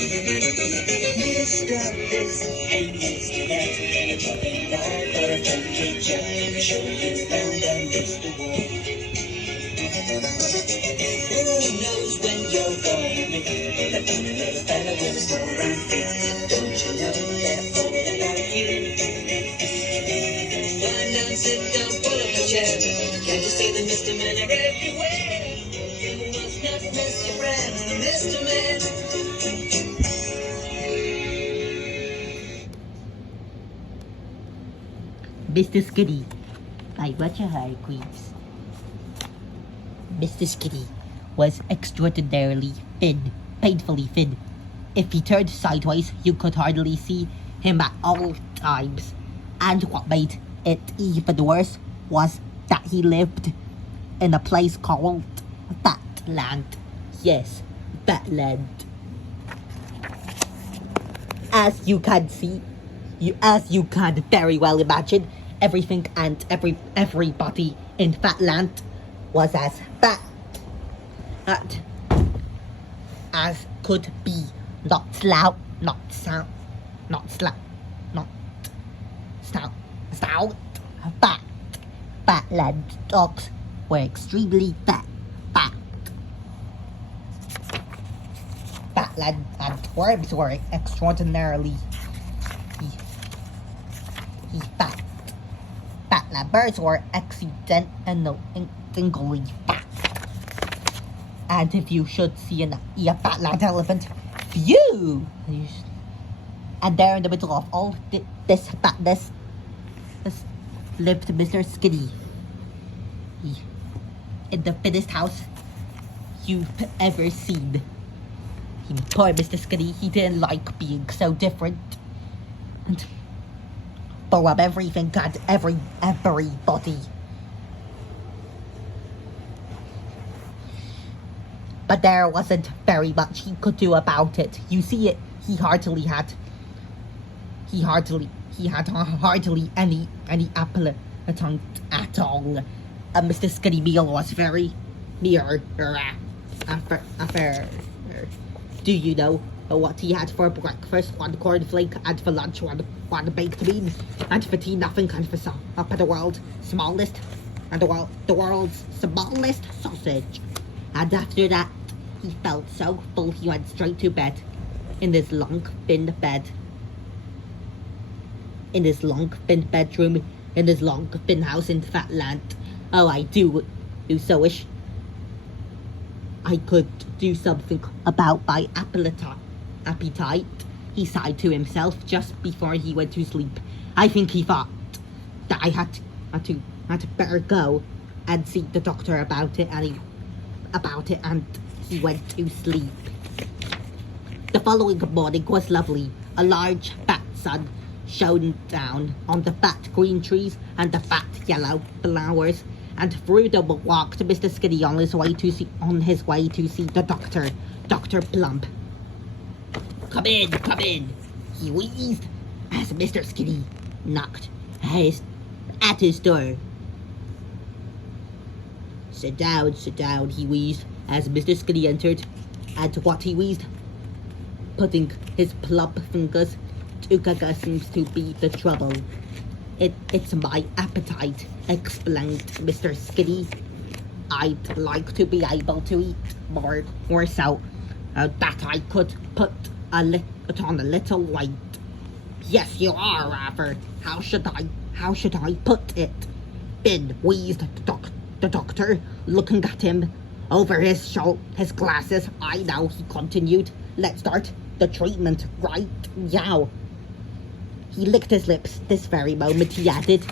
Mr. This, hey Mr. That, and a fucking lie for a temperature. Show you found against the wall. Who knows when you're gonna meet that funny little fella with a small round feet? Don't you know they're all about you? Wind down, sit down, pull up a chair. Can't you see the Mr. Men are everywhere? You must not miss your friends, the Mr. Men. Mr. Skinny by Roger Hargreaves. Mr. Skinny was extraordinarily thin, painfully thin. If he turned sideways, you could hardly see him at all times. And what made it even worse was that he lived in a place called Fatland. Yes, Fatland. As you can see, as you can very well imagine, everything and everybody in Fatland was as fat as could be. Not stout, fat. Fatland dogs were extremely fat. Fatland and worms were extraordinarily fat. Fatland birds were accidentally fat. And if you should see a Fatland elephant, phew! And there in the middle of all this fatness lived Mr. Skinny. In the thinnest house you've ever seen. Poor Mr. Skinny, he didn't like being so different. And throw up everything and everybody. But there wasn't very much he could do about it. You see it, he hardly had hardly any appetite at all. Mr. Skinny meal was very mere affair. Do you know what he had for breakfast? One cornflake, and for lunch one baked bean, and for tea nothing, and for supper the world's smallest sausage. And after that, he felt so full he went straight to bed in his long thin bedroom, in his long thin house in Fatland. Oh, I do so wish I could do something about my appetite, he sighed to himself just before he went to sleep. I think he thought that I had to better go and see the doctor about it, and he went to sleep. The following morning was lovely. A large fat sun shone down on the fat green trees and the fat yellow flowers, and through them walked Mr. Skinny on his way to see the doctor, Dr. Plump. Come in, he wheezed as Mr. Skinny knocked at his door. Sit down, he wheezed as Mr. Skinny entered. And what he wheezed, putting his plump fingers together, seems to be the trouble. It's my appetite, explained Mr. Skinny. I'd like to be able to eat more so that I could put on a little weight. Yes, you are, Arthur. How should I put it? Ben wheezed the doctor, looking at him over his glasses. I know, he continued. Let's start the treatment right now. He licked his lips this very moment, he added.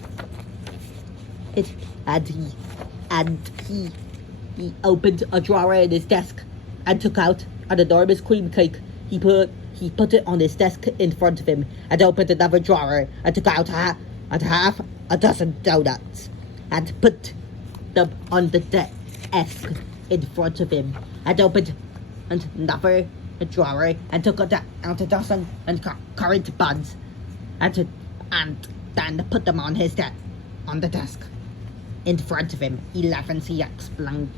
He opened a drawer in his desk and took out an enormous cream cake. He put it on his desk in front of him and opened another drawer and took out half a dozen donuts and put them on the desk in front of him and opened another drawer and took out a dozen currant buns and then put them on the desk in front of him. 11, he explained.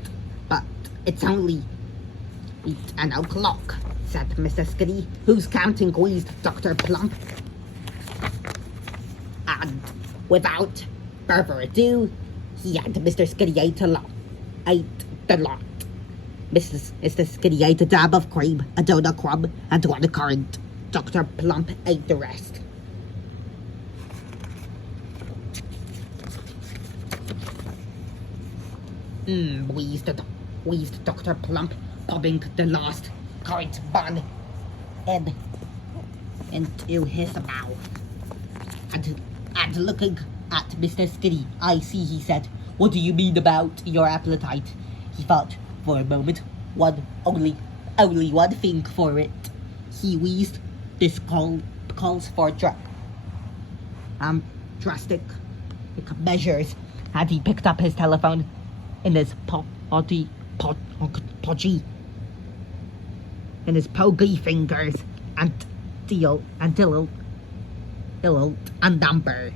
But it's only 10 o'clock, said Mr. Skitty, whose counting wheezed Dr. Plump. And without further ado, he and Mr. Skitty ate the lot. Mr. Skitty ate a dab of cream, a donut crumb, and one currant. Dr. Plump ate the rest. Wheezed Dr. Plump, popping the last currant bun into his mouth. And looking at Mr. Skitty, "I see," he said. "What do you mean about your appetite?" He thought for a moment. Only one thing for it. He wheezed. "This calls for drastic measures." And he picked up his telephone in his poggy fingers and dialed a number.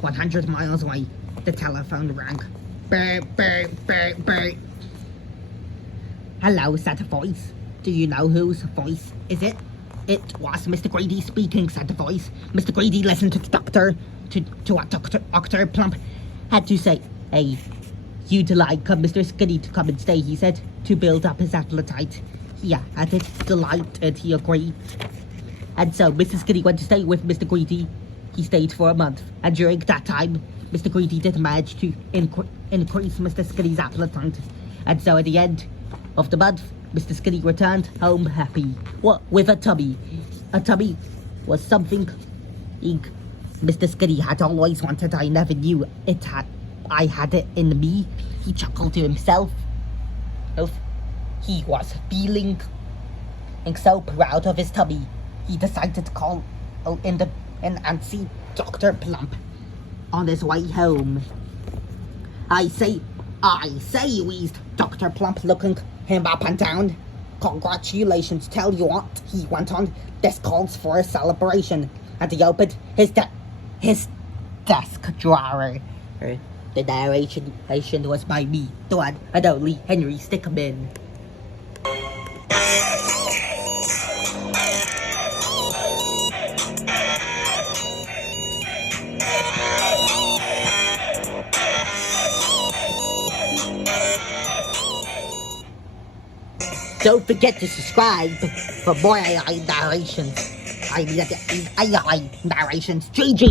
100 miles away, the telephone rang. Brr, brr, brr, brr. "Hello," said a voice. "Do you know whose voice is it?" "It was Mr. Grady speaking," said the voice. Mr. Grady listened to what Dr. Plump had to say. "Hey, you'd like Mr. Skitty to come and stay," he said, "to build up his appetite." "Yeah," added, delighted, he agreed. And so Mr. Skitty went to stay with Mr. Greedy. He stayed for a month, and during that time, Mr. Greedy did manage to increase Mr. Skitty's appetite. And so at the end of the month, Mr. Skitty returned home happy. With a tummy. A tummy was something Mr. Skitty had always wanted. "I never knew I had it in me," he chuckled to himself. He was feeling so proud of his tummy. He decided to call in and see Dr. Plump on his way home. I say, wheezed Dr. Plump, looking him up and down. "Congratulations, tell you what," he went on. "This calls for a celebration." And he opened his desk drawer. The narration was by me, the one and only Henry Stickmin. Don't forget to subscribe for more AI narrations. AI narrations. GG!